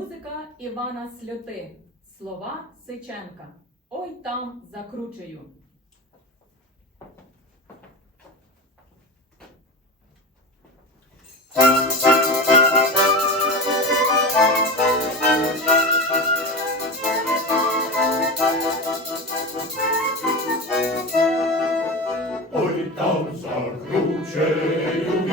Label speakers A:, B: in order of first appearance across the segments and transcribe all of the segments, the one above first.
A: музика Івана Сльоти, слова Сиченка. Ой там закручую. Ой там закручую.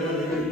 A: Amen.